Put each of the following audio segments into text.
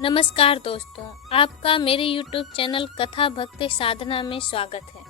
नमस्कार दोस्तों, आपका मेरे YouTube चैनल कथा भक्ति साधना में स्वागत है।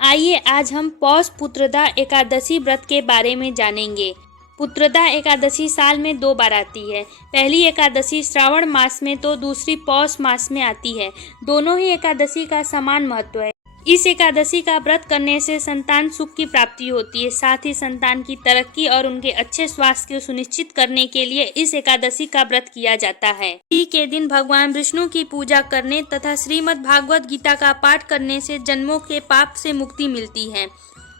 आइए आज हम पौष पुत्रदा एकादशी व्रत के बारे में जानेंगे। पुत्रदा एकादशी साल में 2 बार आती है। पहली एकादशी श्रावण मास में तो दूसरी पौष मास में आती है। दोनों ही एकादशी का समान महत्व है। इस एकादशी का व्रत करने से संतान सुख की प्राप्ति होती है। साथ ही संतान की तरक्की और उनके अच्छे स्वास्थ्य को सुनिश्चित करने के लिए इस एकादशी का व्रत किया जाता है। इसी के दिन भगवान विष्णु की पूजा करने तथा श्रीमद् भागवत गीता का पाठ करने से जन्मों के पाप से मुक्ति मिलती है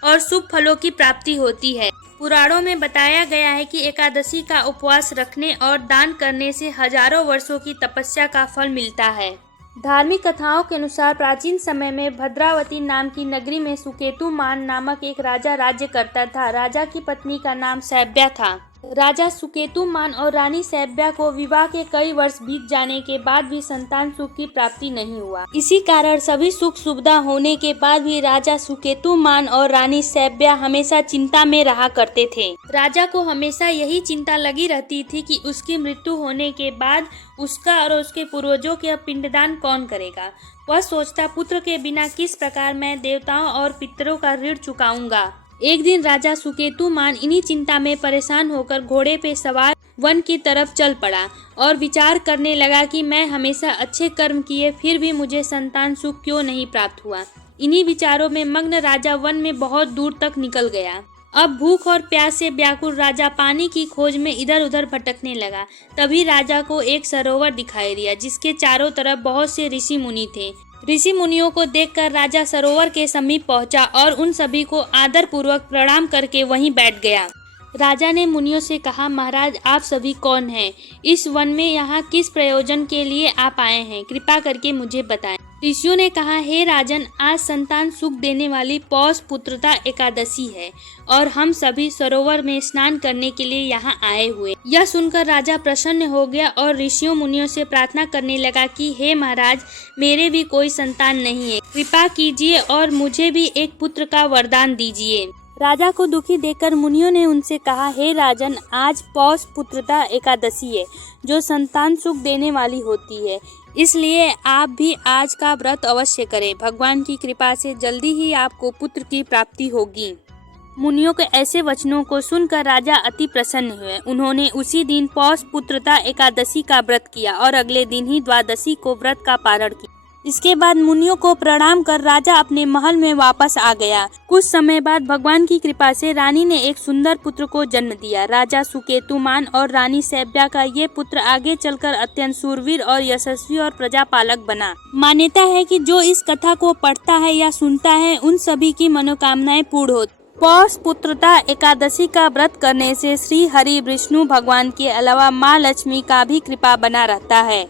और शुभ फलों की प्राप्ति होती है। पुराणों में बताया गया है कि एकादशी का उपवास रखने और दान करने से हजारों वर्षों की तपस्या का फल मिलता है। धार्मिक कथाओं के अनुसार प्राचीन समय में भद्रावती नाम की नगरी में सुकेतुमान नामक एक राजा राज्य करता था। राजा की पत्नी का नाम सैब्या था। राजा सुकेतुमान और रानी सैब्या को विवाह के कई वर्ष बीत जाने के बाद भी संतान सुख की प्राप्ति नहीं हुआ। इसी कारण सभी सुख सुविधा होने के बाद भी राजा सुकेतुमान और रानी सैब्या हमेशा चिंता में रहा करते थे। राजा को हमेशा यही चिंता लगी रहती थी कि उसकी मृत्यु होने के बाद उसका और उसके पूर्वजों के पिंडदान कौन करेगा। वह सोचता, पुत्र के बिना किस प्रकार मैं देवताओं और पितरों का ऋण चुकाऊंगा। एक दिन राजा सुकेतुमान इन्हीं चिंता में परेशान होकर घोड़े पे सवार वन की तरफ चल पड़ा और विचार करने लगा कि मैं हमेशा अच्छे कर्म किए फिर भी मुझे संतान सुख क्यों नहीं प्राप्त हुआ। इन्हीं विचारों में मग्न राजा वन में बहुत दूर तक निकल गया। अब भूख और प्यास से व्याकुल राजा पानी की खोज में इधर उधर भटकने लगा। तभी राजा को एक सरोवर दिखाई दिया जिसके चारों तरफ बहुत से ऋषि मुनि थे। ऋषि मुनियों को देखकर राजा सरोवर के समीप पहुंचा और उन सभी को आदर पूर्वक प्रणाम करके वहीं बैठ गया। राजा ने मुनियों से कहा, महाराज आप सभी कौन हैं? इस वन में यहाँ किस प्रयोजन के लिए आप आए हैं? कृपा करके मुझे बताएं। ऋषियों ने कहा, हे राजन, आज संतान सुख देने वाली पौष पुत्रदा एकादशी है और हम सभी सरोवर में स्नान करने के लिए यहाँ आए हुए। यह सुनकर राजा प्रसन्न हो गया और ऋषियों मुनियों से प्रार्थना करने लगा कि हे महाराज, मेरे भी कोई संतान नहीं है, कृपा कीजिए और मुझे भी एक पुत्र का वरदान दीजिए। राजा को दुखी देखकर मुनियों ने उनसे कहा, हे राजन, आज पौष पुत्रदा एकादशी है जो संतान सुख देने वाली होती है, इसलिए आप भी आज का व्रत अवश्य करें। भगवान की कृपा से जल्दी ही आपको पुत्र की प्राप्ति होगी। मुनियों के ऐसे वचनों को सुनकर राजा अति प्रसन्न हुए। उन्होंने उसी दिन पौष पुत्रदा एकादशी का व्रत किया और अगले दिन ही द्वादशी को व्रत का पारण किया। इसके बाद मुनियों को प्रणाम कर राजा अपने महल में वापस आ गया। कुछ समय बाद भगवान की कृपा से रानी ने एक सुंदर पुत्र को जन्म दिया। राजा सुकेतुमान और रानी सैब्या का ये पुत्र आगे चलकर अत्यंत शूरवीर और यशस्वी और प्रजापालक बना। मान्यता है कि जो इस कथा को पढ़ता है या सुनता है उन सभी की मनोकामनाएं पूर्ण होती। पौष पुत्रदा एकादशी का व्रत करने से श्री हरि विष्णु भगवान के अलावा माँ लक्ष्मी का भी कृपा बना रहता है।